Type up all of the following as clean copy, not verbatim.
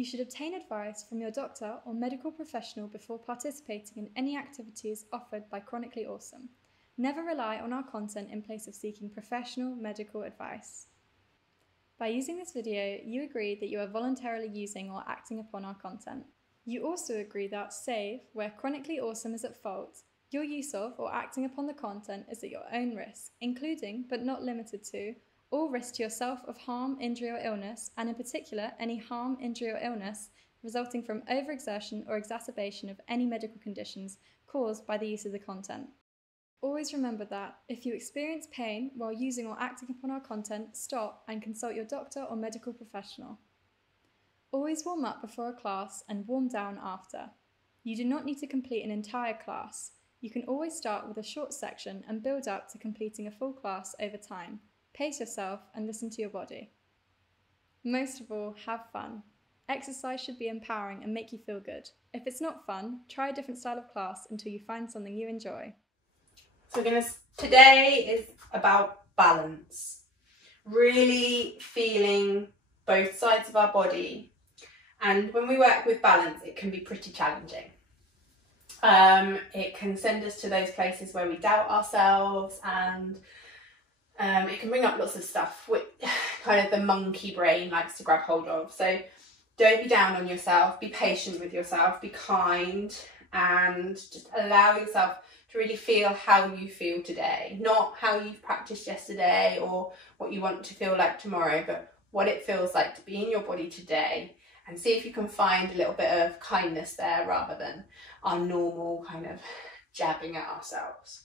You should obtain advice from your doctor or medical professional before participating in any activities offered by Chronically Awesome. Never rely on our content in place of seeking professional medical advice. By using this video, you agree that you are voluntarily using or acting upon our content. You also agree that, save where Chronically Awesome is at fault, your use of or acting upon the content is at your own risk, including, but not limited to, all risk to yourself of harm, injury or illness, and in particular any harm, injury or illness resulting from overexertion or exacerbation of any medical conditions caused by the use of the content. Always remember that, if you experience pain while using or acting upon our content, stop and consult your doctor or medical professional. Always warm up before a class and warm down after. You do not need to complete an entire class. You can always start with a short section and build up to completing a full class over time. Pace yourself and listen to your body. Most of all, have fun. Exercise should be empowering and make you feel good. If it's not fun, try a different style of class until you find something you enjoy. So today is about balance. Really feeling both sides of our body. And when we work with balance, it can be pretty challenging. It can send us to those places where we doubt ourselves, and it can bring up lots of stuff which kind of the monkey brain likes to grab hold of. So don't be down on yourself, be patient with yourself, be kind, and just allow yourself to really feel how you feel today. Not how you've practiced yesterday or what you want to feel like tomorrow, but what it feels like to be in your body today, and see if you can find a little bit of kindness there rather than our normal kind of jabbing at ourselves.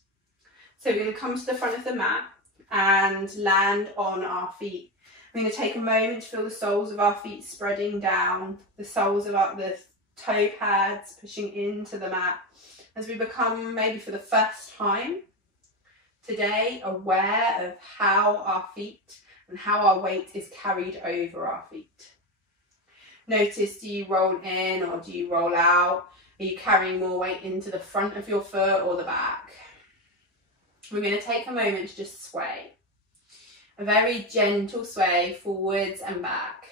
So we're going to come to the front of the mat and land on our feet. I'm going to take a moment to feel the soles of our feet spreading down, the soles of the toe pads pushing into the mat, as we become, maybe for the first time today, aware of how our feet and how our weight is carried over our feet. Notice, do you roll in or do you roll out? Are you carrying more weight into the front of your foot or the back? We're going to take a moment to just sway. A very gentle sway forwards and back.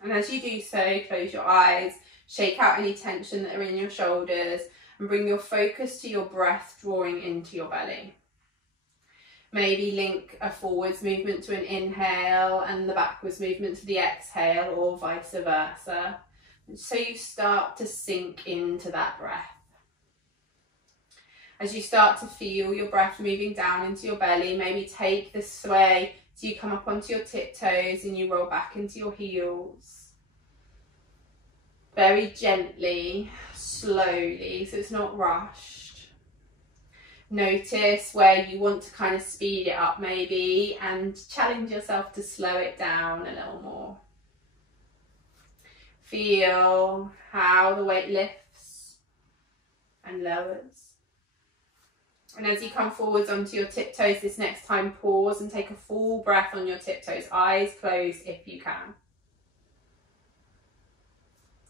And as you do so, close your eyes, shake out any tension that are in your shoulders, and bring your focus to your breath drawing into your belly. Maybe link a forwards movement to an inhale and the backwards movement to the exhale, or vice versa. So you start to sink into that breath. As you start to feel your breath moving down into your belly, maybe take the sway so you come up onto your tiptoes and you roll back into your heels. Very gently, slowly, so it's not rushed. Notice where you want to kind of speed it up maybe, and challenge yourself to slow it down a little more. Feel how the weight lifts and lowers. And as you come forwards onto your tiptoes, this next time pause and take a full breath on your tiptoes, eyes closed if you can.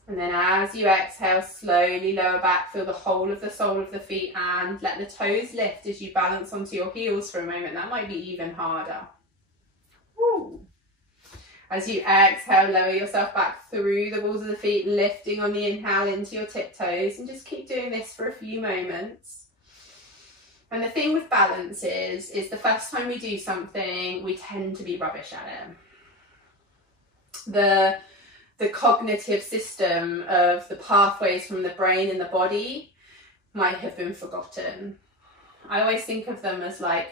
And then as you exhale, slowly lower back, feel the whole of the sole of the feet, and let the toes lift as you balance onto your heels for a moment. That might be even harder. Woo. As you exhale, lower yourself back through the balls of the feet, lifting on the inhale into your tiptoes, and just keep doing this for a few moments. And the thing with balance is the first time we do something, we tend to be rubbish at it. The cognitive system of the pathways from the brain and the body might have been forgotten. I always think of them as like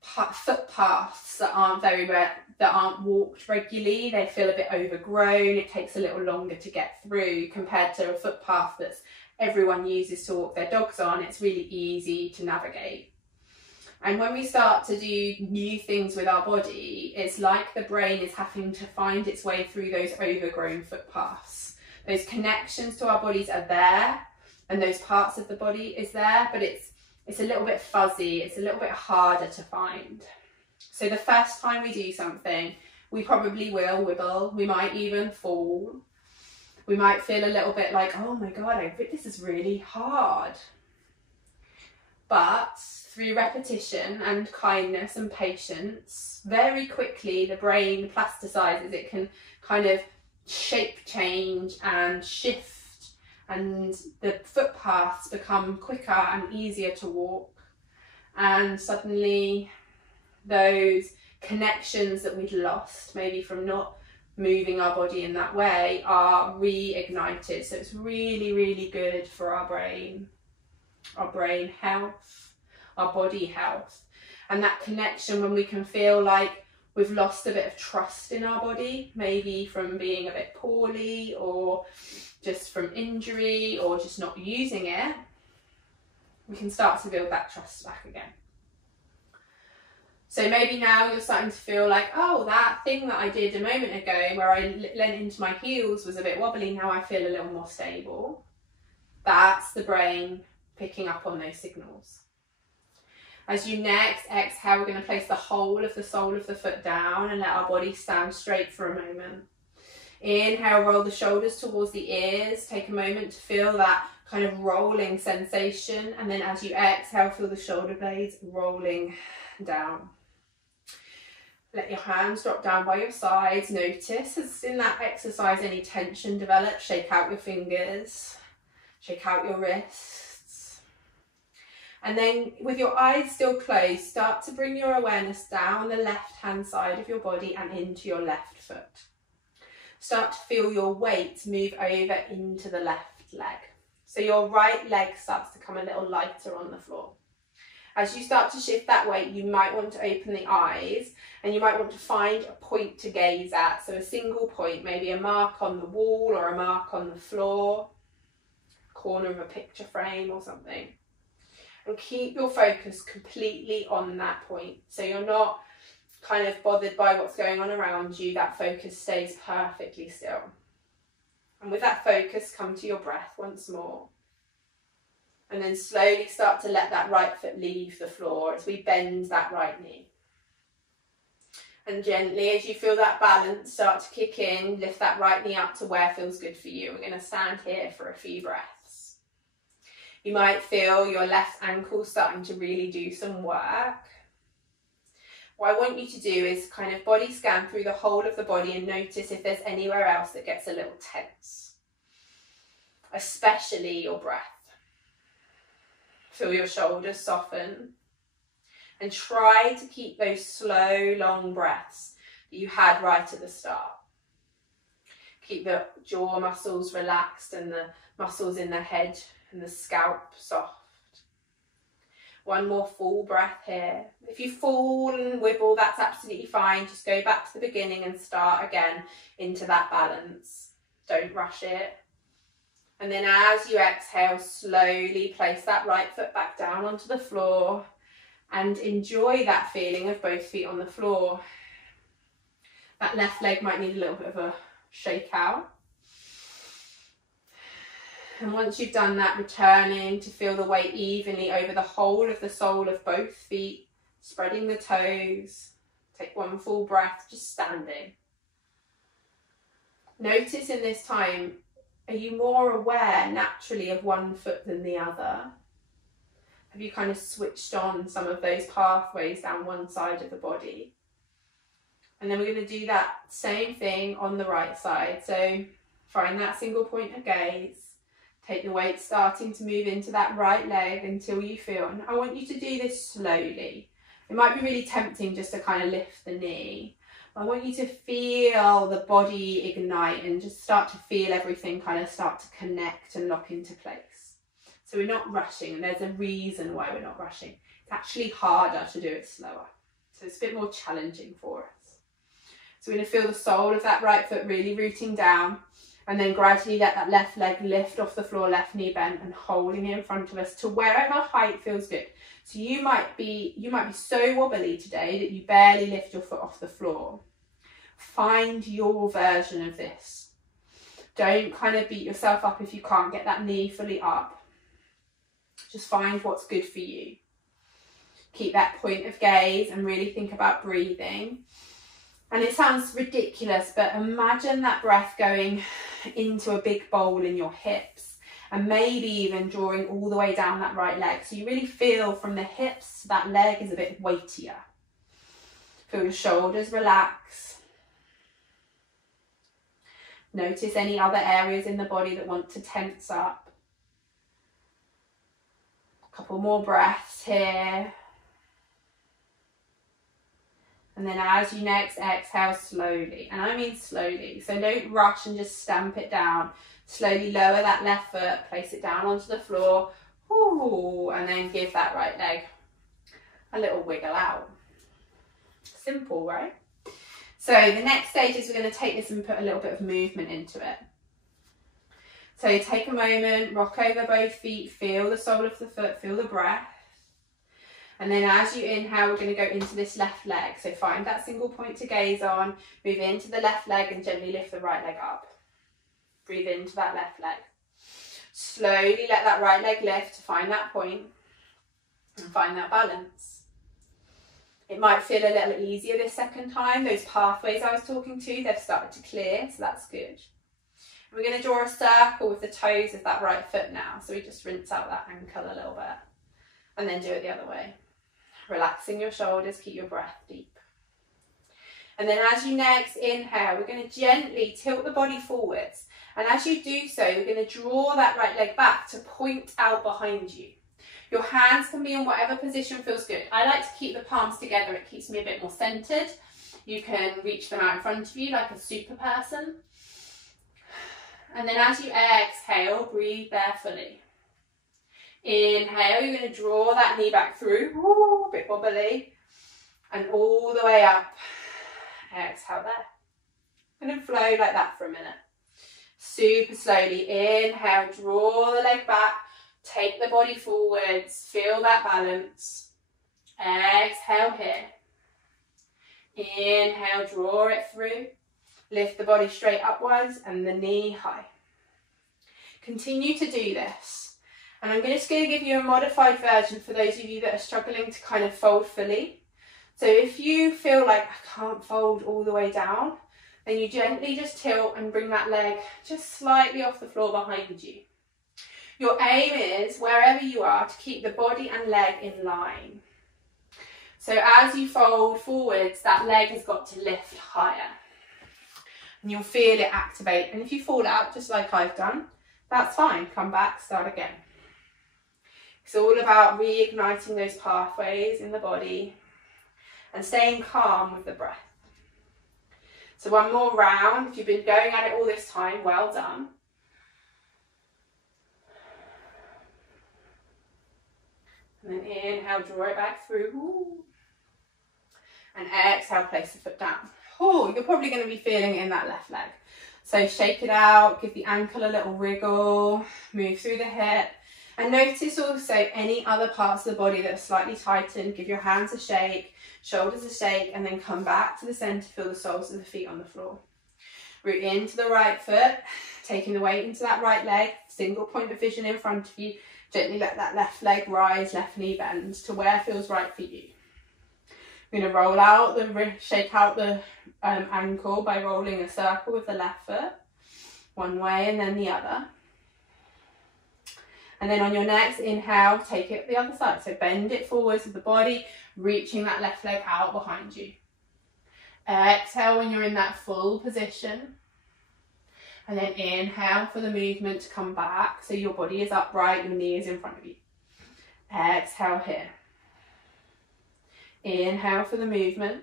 footpaths that aren't walked regularly. They feel a bit overgrown. It takes a little longer to get through compared to a footpath that's everyone uses to walk their dogs on. It's really easy to navigate. And when we start to do new things with our body, it's like the brain is having to find its way through those overgrown footpaths. Those connections to our bodies are there, and those parts of the body is there, but it's a little bit fuzzy, it's a little bit harder to find. So the first time we do something, we probably will wibble, we might even fall. We might feel a little bit like, oh my God, this is really hard. But through repetition and kindness and patience, very quickly the brain plasticizes. It can kind of shape change and shift, and the footpaths become quicker and easier to walk, and suddenly those connections that we'd lost, maybe from not moving our body in that way, are reignited. So it's really, really good for our brain health, our body health. And that connection, when we can feel like we've lost a bit of trust in our body, maybe from being a bit poorly or just from injury or just not using it, we can start to build that trust back again. So maybe now you're starting to feel like, oh, that thing that I did a moment ago where I leant into my heels was a bit wobbly, now I feel a little more stable. That's the brain picking up on those signals. As you next exhale, we're going to place the whole of the sole of the foot down and let our body stand straight for a moment. Inhale, roll the shoulders towards the ears. Take a moment to feel that kind of rolling sensation. And then as you exhale, feel the shoulder blades rolling down. Let your hands drop down by your sides. Notice as in that exercise any tension develop. Shake out your fingers. Shake out your wrists. And then with your eyes still closed, start to bring your awareness down the left-hand side of your body and into your left foot. Start to feel your weight move over into the left leg. So your right leg starts to come a little lighter on the floor. As you start to shift that weight, you might want to open the eyes and you might want to find a point to gaze at. So a single point, maybe a mark on the wall or a mark on the floor, corner of a picture frame or something. And keep your focus completely on that point. So you're not kind of bothered by what's going on around you. That focus stays perfectly still. And with that focus, come to your breath once more. And then slowly start to let that right foot leave the floor as we bend that right knee. And gently, as you feel that balance start to kick in, lift that right knee up to where feels good for you. We're going to stand here for a few breaths. You might feel your left ankle starting to really do some work. What I want you to do is kind of body scan through the whole of the body and notice if there's anywhere else that gets a little tense, especially your breath. Feel your shoulders soften and try to keep those slow, long breaths that you had right at the start. Keep the jaw muscles relaxed and the muscles in the head and the scalp soft. One more full breath here. If you fall and wibble, that's absolutely fine. Just go back to the beginning and start again into that balance. Don't rush it. And then as you exhale, slowly place that right foot back down onto the floor and enjoy that feeling of both feet on the floor. That left leg might need a little bit of a shake out. And once you've done that, returning to feel the weight evenly over the whole of the sole of both feet, spreading the toes. Take one full breath, just standing. Notice in this time, are you more aware naturally of one foot than the other? Have you kind of switched on some of those pathways down one side of the body? And then we're going to do that same thing on the right side. So find that single point of gaze. Take the weight starting to move into that right leg until you feel, and I want you to do this slowly. It might be really tempting just to kind of lift the knee. I want you to feel the body ignite and just start to feel everything kind of start to connect and lock into place. So we're not rushing, and there's a reason why we're not rushing. It's actually harder to do it slower. So it's a bit more challenging for us. So we're going to feel the sole of that right foot really rooting down, and then gradually let that left leg lift off the floor, left knee bent, and holding it in front of us to wherever height feels good. So you might be so wobbly today that you barely lift your foot off the floor. Find your version of this. Don't kind of beat yourself up if you can't get that knee fully up. Just find what's good for you. Keep that point of gaze and really think about breathing. And it sounds ridiculous, but imagine that breath going into a big bowl in your hips and maybe even drawing all the way down that right leg. So you really feel from the hips, that leg is a bit weightier. Feel your shoulders relax. Notice any other areas in the body that want to tense up. A couple more breaths here. And then as you next exhale slowly, and I mean slowly, so don't rush and just stamp it down. Slowly lower that left foot, place it down onto the floor, ooh, and then give that right leg a little wiggle out. Simple, right? So the next stage is we're going to take this and put a little bit of movement into it. So take a moment, rock over both feet, feel the sole of the foot, feel the breath. And then as you inhale, we're going to go into this left leg. So find that single point to gaze on, move into the left leg and gently lift the right leg up. Breathe into that left leg. Slowly let that right leg lift to find that point and find that balance. It might feel a little easier this second time. Those pathways I was talking to, they've started to clear, so that's good. We're going to draw a circle with the toes of that right foot now. So we just rinse out that ankle a little bit and then do it the other way. Relaxing your shoulders, keep your breath deep. And then as you next inhale, we're going to gently tilt the body forwards. And as you do so, you're going to draw that right leg back to point out behind you. Your hands can be in whatever position feels good. I like to keep the palms together. It keeps me a bit more centered. You can reach them out in front of you like a super person. And then as you exhale, breathe there fully. Inhale, you're going to draw that knee back through, ooh, a bit wobbly, and all the way up. Exhale there. And then flow like that for a minute. Super slowly, inhale, draw the leg back, take the body forwards, feel that balance. Exhale here. Inhale, draw it through, lift the body straight upwards and the knee high. Continue to do this. And I'm just going to give you a modified version for those of you that are struggling to kind of fold fully. So if you feel like I can't fold all the way down, then you gently just tilt and bring that leg just slightly off the floor behind you. Your aim is, wherever you are, to keep the body and leg in line. So as you fold forwards, that leg has got to lift higher. And you'll feel it activate. And if you fall out, just like I've done, that's fine. Come back, start again. It's all about reigniting those pathways in the body and staying calm with the breath. So one more round. If you've been going at it all this time, well done. And then inhale, draw it back through. Ooh. And exhale, place the foot down. Oh, you're probably going to be feeling it in that left leg. So shake it out, give the ankle a little wriggle, move through the hip. And notice also any other parts of the body that are slightly tightened. Give your hands a shake, shoulders a shake, and then come back to the centre, feel the soles of the feet on the floor. Root into the right foot, taking the weight into that right leg, single point of vision in front of you. Gently let that left leg rise, left knee bends to where feels right for you. We're going to roll out shake out the ankle by rolling a circle with the left foot, one way and then the other. And then on your next inhale, take it the other side. So bend it forwards with the body, reaching that left leg out behind you. Exhale when you're in that full position. And then inhale for the movement to come back. So your body is upright, your knee is in front of you. Exhale here. Inhale for the movement.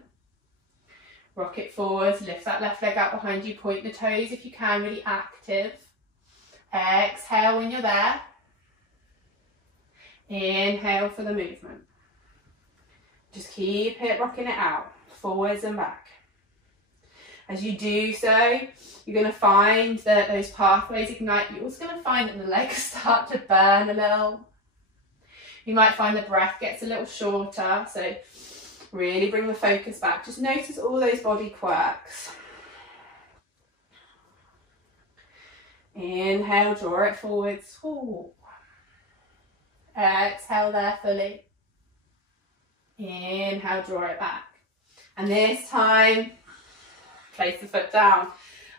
Rock it forwards, lift that left leg out behind you, point the toes if you can, really active. Exhale when you're there. Inhale for the movement. Just keep it rocking it out, forwards and back. As you do so, you're going to find that those pathways ignite. You're also going to find that the legs start to burn a little. You might find the breath gets a little shorter, so really bring the focus back. Just notice all those body quirks. Inhale, draw it forwards. Ooh. Exhale there fully. Inhale, draw it back. And this time, place the foot down.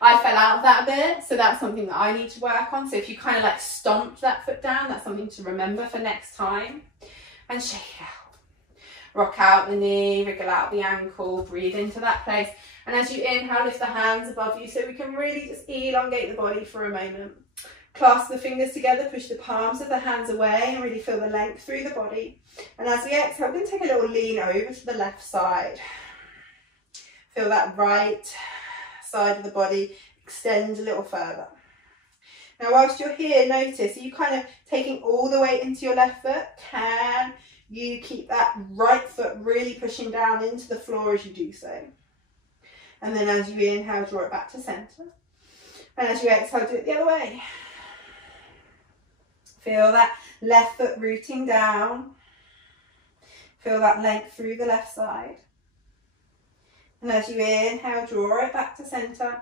I fell out of that a bit, so that's something that I need to work on. So if you kind of like stomped that foot down, that's something to remember for next time. And shake it out. Rock out the knee, wriggle out the ankle, breathe into that place. And as you inhale, lift the hands above you so we can really just elongate the body for a moment. Clasp the fingers together, push the palms of the hands away and really feel the length through the body. And as we exhale, we're going to take a little lean over to the left side. Feel that right side of the body extend a little further. Now whilst you're here, notice, are you kind of taking all the weight into your left foot? Can you keep that right foot really pushing down into the floor as you do so? And then as you inhale, draw it back to centre. And as you exhale, do it the other way. Feel that left foot rooting down. Feel that length through the left side. And as you inhale, draw it back to centre.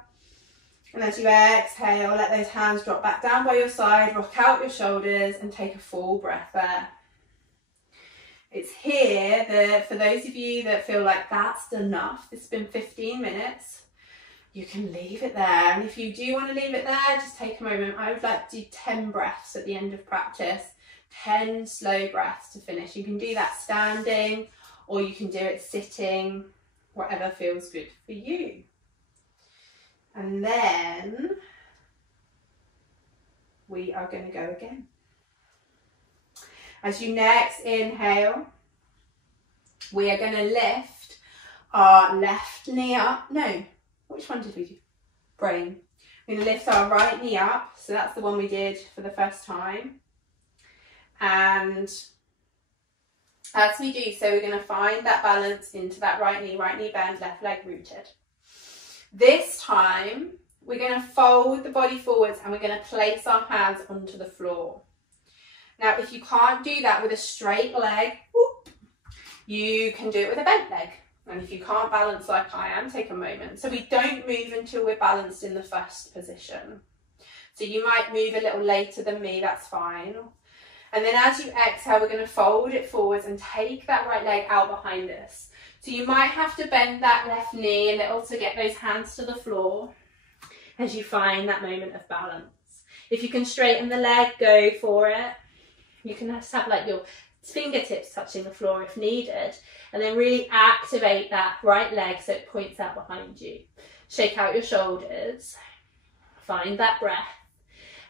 And as you exhale, let those hands drop back down by your side, rock out your shoulders and take a full breath there. It's here that for those of you that feel like that's enough, it's been 15 minutes, you can leave it there. And if you do want to leave it there, just take a moment. I would like to do 10 breaths at the end of practice, 10 slow breaths to finish. You can do that standing or you can do it sitting, whatever feels good for you. And then we are going to go again. As you next inhale, we are going to lift our left knee up. No, which one did we do? Brain. We're going to lift our right knee up. So that's the one we did for the first time. And as we do so, we're going to find that balance into that right knee bend, left leg rooted. This time, we're going to fold the body forwards and we're going to place our hands onto the floor. Now, if you can't do that with a straight leg, you can do it with a bent leg. And if you can't balance like I am, take a moment. So we don't move until we're balanced in the first position. So you might move a little later than me, that's fine. And then as you exhale, we're going to fold it forwards and take that right leg out behind us. So you might have to bend that left knee a little to get those hands to the floor as you find that moment of balance. If you can straighten the leg, go for it. You can just have like your fingertips touching the floor if needed, and then really activate that right leg so it points out behind you. Shake out your shoulders, find that breath,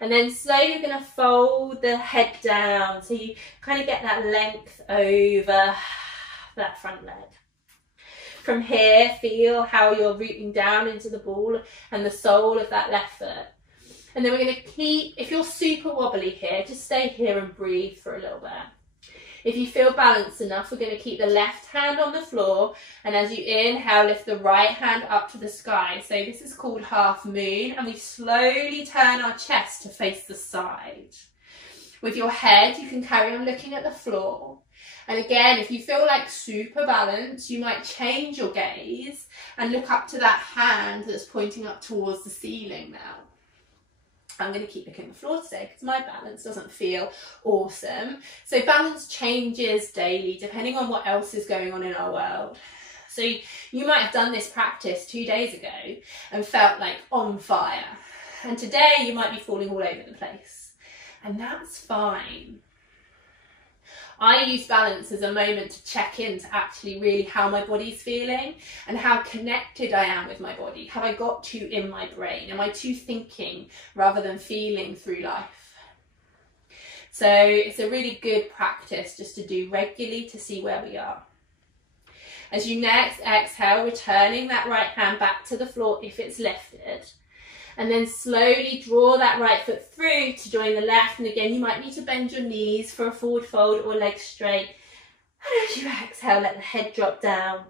and then slowly you're going to fold the head down so you kind of get that length over that front leg. From here, feel how you're rooting down into the ball and the sole of that left foot. And then we're going to keep, if you're super wobbly here, just stay here and breathe for a little bit. If you feel balanced enough, we're going to keep the left hand on the floor. And as you inhale, lift the right hand up to the sky. So this is called half moon. And we slowly turn our chest to face the side. With your head, you can carry on looking at the floor. And again, if you feel like super balanced, you might change your gaze and look up to that hand that's pointing up towards the ceiling now. I'm going to keep looking at the floor today because my balance doesn't feel awesome. So balance changes daily depending on what else is going on in our world. So you might have done this practice 2 days ago and felt like on fire. And today you might be falling all over the place. And that's fine. I use balance as a moment to check in to actually really how my body's feeling and how connected I am with my body. Have I got too in my brain? Am I too thinking rather than feeling through life? So it's a really good practice just to do regularly to see where we are. As you next exhale, returning that right hand back to the floor if it's lifted. And then slowly draw that right foot through to join the left. And again, you might need to bend your knees for a forward fold or legs straight. And as you exhale, let the head drop down.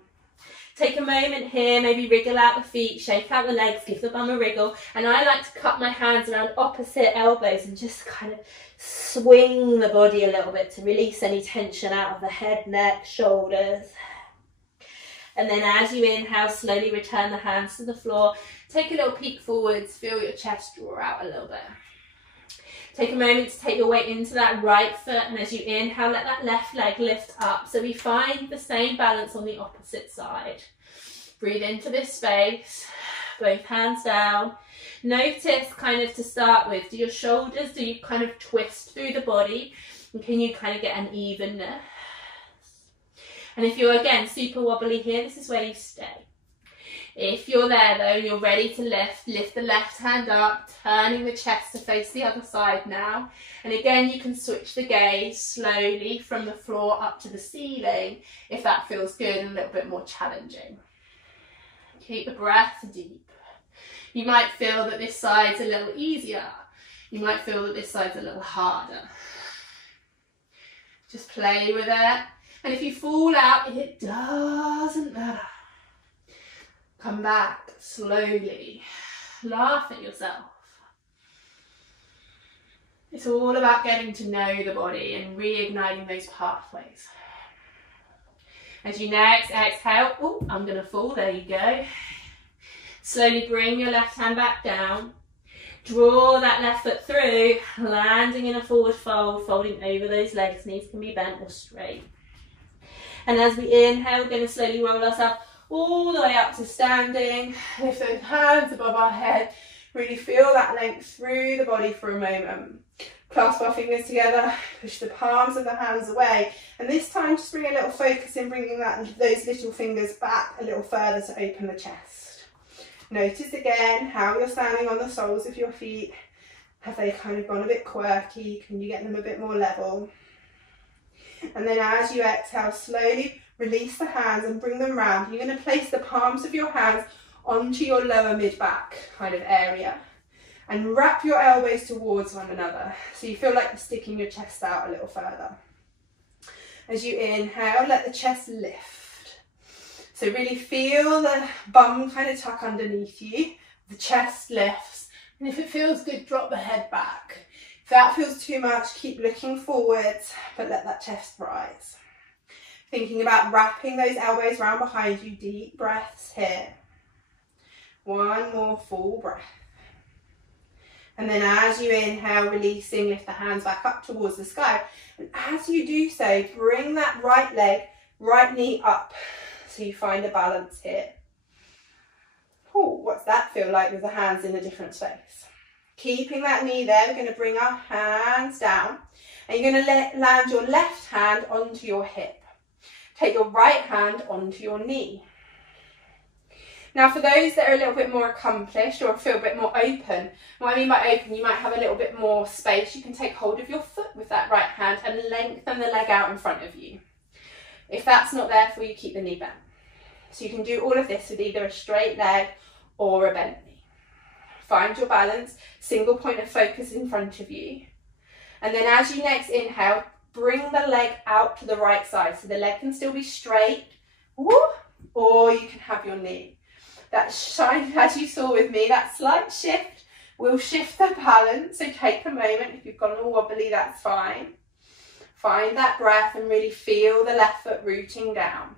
Take a moment here, maybe wriggle out the feet, shake out the legs, give the bum a wriggle. And I like to cup my hands around opposite elbows and just kind of swing the body a little bit to release any tension out of the head, neck, shoulders. And then as you inhale, slowly return the hands to the floor. Take a little peek forwards, feel your chest draw out a little bit. Take a moment to take your weight into that right foot, and as you inhale, let that left leg lift up. So we find the same balance on the opposite side. Breathe into this space, both hands down. Notice kind of to start with, do your shoulders, do you kind of twist through the body? And can you kind of get an evenness? And if you're, again, super wobbly here, this is where you stay. If you're there though, you're ready to lift the left hand up, turning the chest to face the other side now. And again, you can switch the gaze slowly from the floor up to the ceiling if that feels good and a little bit more challenging. Keep the breath deep. You might feel that this side's a little easier. You might feel that this side's a little harder. Just play with it. And if you fall out, it doesn't matter. Come back slowly. Laugh at yourself. It's all about getting to know the body and reigniting those pathways. As you next exhale, oh, I'm going to fall, there you go. Slowly bring your left hand back down. Draw that left foot through, landing in a forward fold, folding over those legs. Knees can be bent or straight. And as we inhale, we're going to slowly roll ourselves all the way up to standing. Lift those hands above our head. Really feel that length through the body for a moment. Clasp our fingers together, push the palms of the hands away. And this time, just bring a little focus in bringing those little fingers back a little further to open the chest. Notice again how you're standing on the soles of your feet. Have they kind of gone a bit quirky? Can you get them a bit more level? And then as you exhale, slowly release the hands and bring them round. You're going to place the palms of your hands onto your lower mid-back kind of area. And wrap your elbows towards one another. So you feel like you're sticking your chest out a little further. As you inhale, let the chest lift. So really feel the bum kind of tuck underneath you. The chest lifts. And if it feels good, drop the head back. If that feels too much, keep looking forwards, but let that chest rise. Thinking about wrapping those elbows around behind you. Deep breaths here. One more full breath. And then as you inhale, releasing, lift the hands back up towards the sky. And as you do so, bring that right leg, right knee up so you find a balance here. Oh, what's that feel like with the hands in a different space? Keeping that knee there, we're going to bring our hands down. And you're going to land your left hand onto your hip. Take your right hand onto your knee. Now for those that are a little bit more accomplished or feel a bit more open, what I mean by open, you might have a little bit more space. You can take hold of your foot with that right hand and lengthen the leg out in front of you. If that's not there for you, keep the knee bent. So you can do all of this with either a straight leg or a bent knee. Find your balance, single point of focus in front of you. And then as you next inhale, bring the leg out to the right side. So the leg can still be straight, or you can have your knee. That shine, as you saw with me, that slight shift will shift the balance. So take a moment. If you've gone all wobbly, that's fine. Find that breath and really feel the left foot rooting down.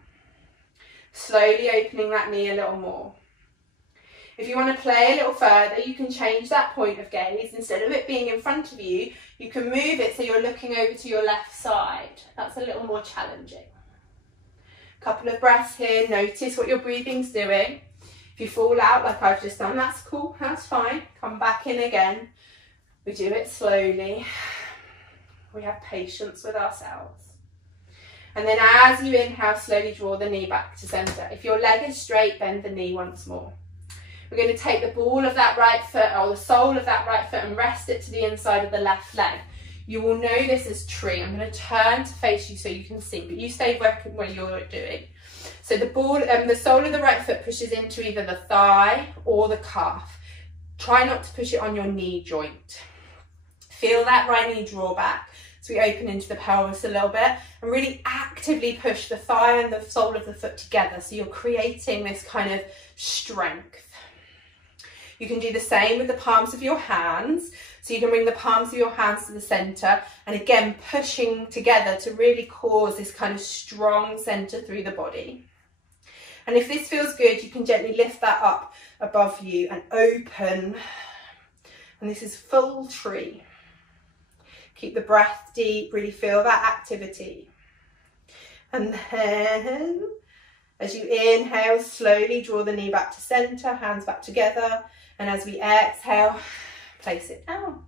Slowly opening that knee a little more. If you want to play a little further, you can change that point of gaze. Instead of it being in front of you, you can move it so you're looking over to your left side. That's a little more challenging. Couple of breaths here. Notice what your breathing's doing. If you fall out like I've just done, that's cool, that's fine. Come back in again. We do it slowly. We have patience with ourselves. And then as you inhale, slowly draw the knee back to centre. If your leg is straight, bend the knee once more. We're going to take the ball of that right foot or the sole of that right foot and rest it to the inside of the left leg. You will know this as tree. I'm going to turn to face you so you can see, but you stay working where you're doing. So the sole of the right foot pushes into either the thigh or the calf. Try not to push it on your knee joint. Feel that right knee draw back. So we open into the pelvis a little bit and really actively push the thigh and the sole of the foot together. So you're creating this kind of strength. You can do the same with the palms of your hands. So you can bring the palms of your hands to the center and again pushing together to really cause this kind of strong center through the body. And if this feels good, you can gently lift that up above you and open. And this is full tree. Keep the breath deep, really feel that activity. And then as you inhale, slowly draw the knee back to center, hands back together. And as we exhale, place it down.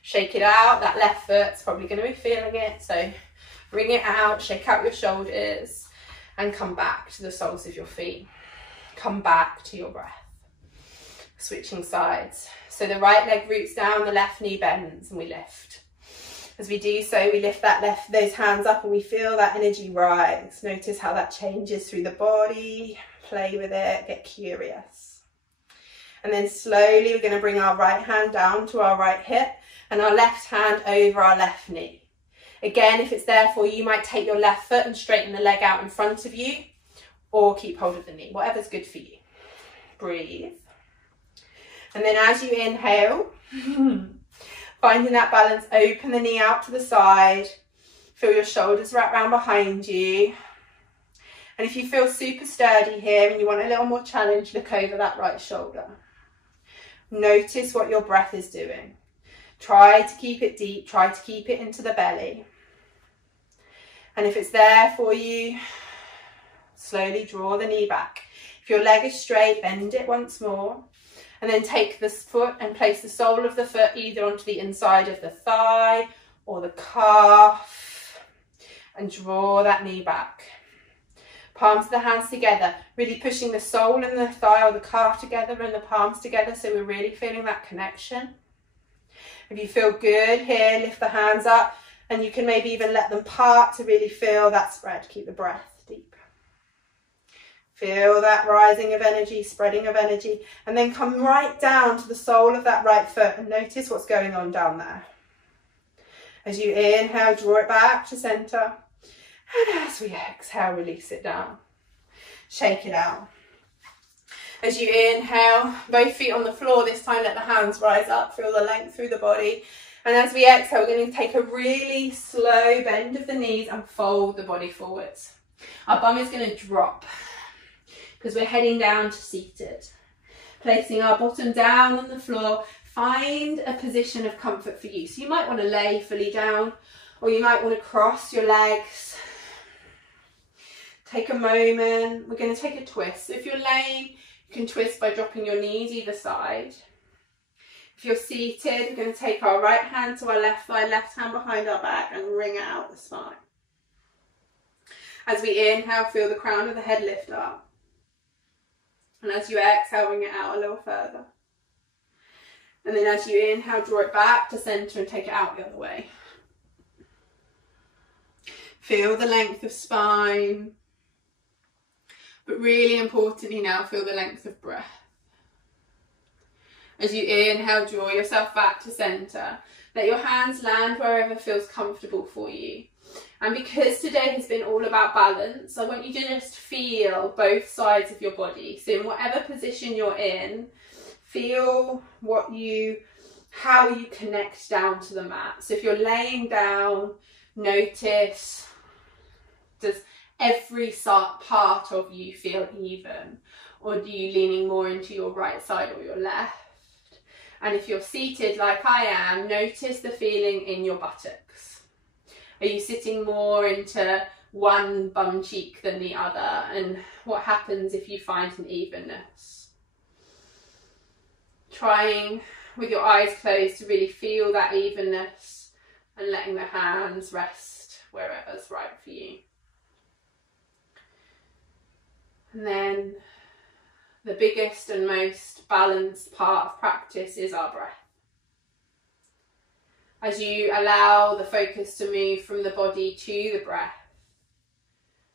Shake it out, that left foot's probably going to be feeling it. So bring it out, shake out your shoulders. and come back to the soles of your feet. Come back to your breath. Switching sides. So the right leg roots down, the left knee bends, and we lift. As we do so, we lift those hands up and we feel that energy rise. Notice how that changes through the body. Play with it, get curious. And then slowly we're going to bring our right hand down to our right hip and our left hand over our left knee. Again, if it's there for you, you might take your left foot and straighten the leg out in front of you, or keep hold of the knee, whatever's good for you. Breathe. And then as you inhale, finding that balance, open the knee out to the side. Feel your shoulders wrap around behind you. And if you feel super sturdy here and you want a little more challenge, look over that right shoulder. Notice what your breath is doing. Try to keep it deep, try to keep it into the belly. And if it's there for you, slowly draw the knee back. If your leg is straight, bend it once more. And then take this foot and place the sole of the foot either onto the inside of the thigh or the calf. And draw that knee back. Palms of the hands together, really pushing the sole and the thigh or the calf together and the palms together, so we're really feeling that connection. If you feel good here, lift the hands up and you can maybe even let them part to really feel that spread. Keep the breath deep. Feel that rising of energy, spreading of energy, and then come right down to the sole of that right foot and notice what's going on down there. As you inhale, draw it back to center. And as we exhale, release it down. Shake it out. As you inhale, both feet on the floor, this time let the hands rise up, feel the length through the body. And as we exhale, we're going to take a really slow bend of the knees and fold the body forwards. Our bum is going to drop because we're heading down to seated. Placing our bottom down on the floor, find a position of comfort for you. So you might want to lay fully down, or you might want to cross your legs. Take a moment. We're going to take a twist. So if you're laying, you can twist by dropping your knees either side. If you're seated, we're going to take our right hand to our left thigh, left hand behind our back and wring out the spine. As we inhale, feel the crown of the head lift up. And as you exhale, wring it out a little further. And then as you inhale, draw it back to center and take it out the other way. Feel the length of spine. But really importantly now, feel the length of breath. As you inhale, draw yourself back to center. Let your hands land wherever feels comfortable for you. And because today has been all about balance, I want you to just feel both sides of your body. So in whatever position you're in, feel how you connect down to the mat. So if you're laying down, notice, does every part of you feel even? Or do you leaning more into your right side or your left? And if you're seated like I am, notice the feeling in your buttocks. Are you sitting more into one bum cheek than the other? And what happens if you find an evenness? Trying with your eyes closed to really feel that evenness and letting the hands rest wherever's right for you. And then the biggest and most balanced part of practice is our breath. As you allow the focus to move from the body to the breath,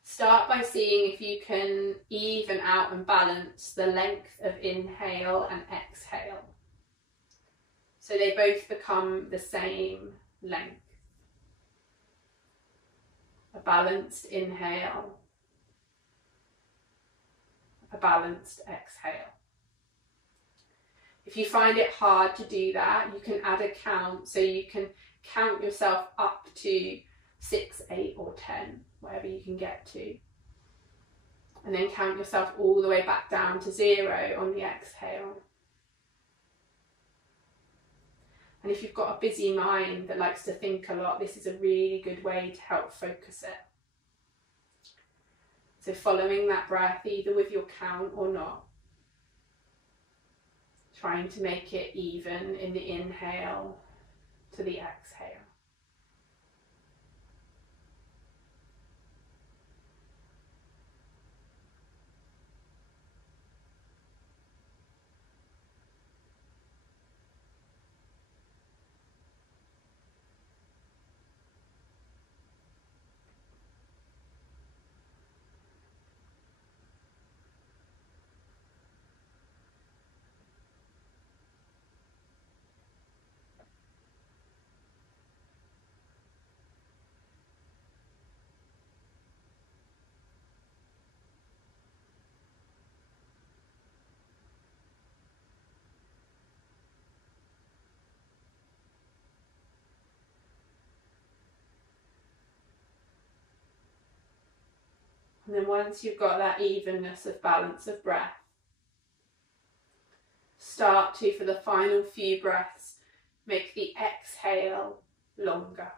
start by seeing if you can even out and balance the length of inhale and exhale. So they both become the same length. A balanced inhale, a balanced exhale. If you find it hard to do that, you can add a count, so you can count yourself up to 6, 8 or 10, whatever you can get to. And then count yourself all the way back down to 0 on the exhale. And if you've got a busy mind that likes to think a lot, this is a really good way to help focus it. So following that breath, either with your count or not. Trying to make it even in the inhale to the exhale. And then once you've got that evenness of balance of breath, start to, for the final few breaths, make the exhale longer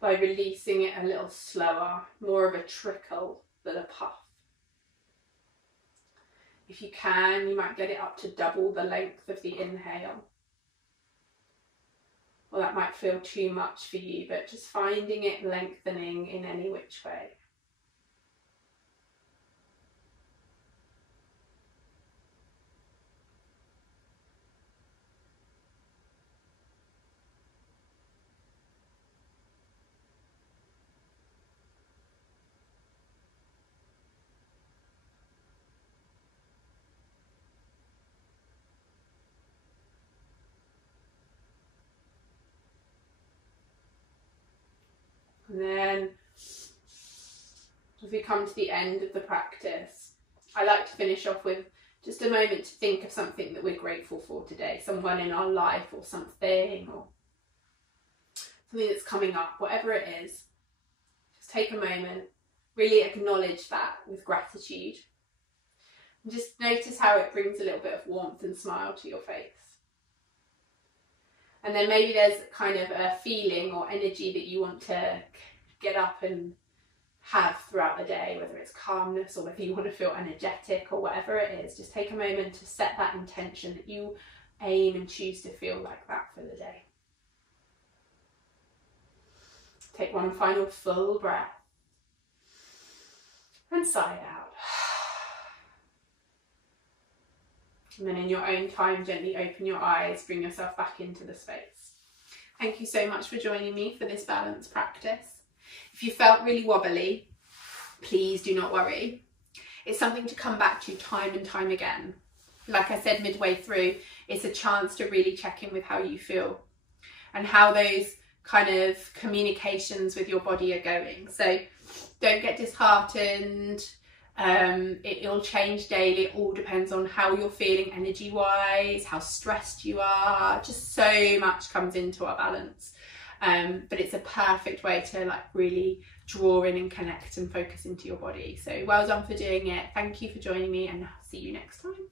by releasing it a little slower, more of a trickle than a puff. If you can, you might get it up to double the length of the inhale. Well, that might feel too much for you, but just finding it lengthening in any which way. And then, as we come to the end of the practice, I like to finish off with just a moment to think of something that we're grateful for today, someone in our life or something that's coming up, whatever it is. Just take a moment, really acknowledge that with gratitude. And just notice how it brings a little bit of warmth and smile to your face. And then maybe there's kind of a feeling or energy that you want to get up and have throughout the day, whether it's calmness or whether you want to feel energetic or whatever it is. Just take a moment to set that intention that you aim and choose to feel like that for the day. Take one final full breath and sigh it out. And then in your own time, gently open your eyes, bring yourself back into the space. Thank you so much for joining me for this balance practice. If you felt really wobbly, please do not worry. It's something to come back to time and time again. Like I said midway through, it's a chance to really check in with how you feel and how those kind of communications with your body are going. So don't get disheartened. It'll change daily. It all depends on how you're feeling energy wise, how stressed you are. Just so much comes into our balance, but it's a perfect way to like really draw in and connect and focus into your body. So well done for doing it. Thank you for joining me, and I'll see you next time.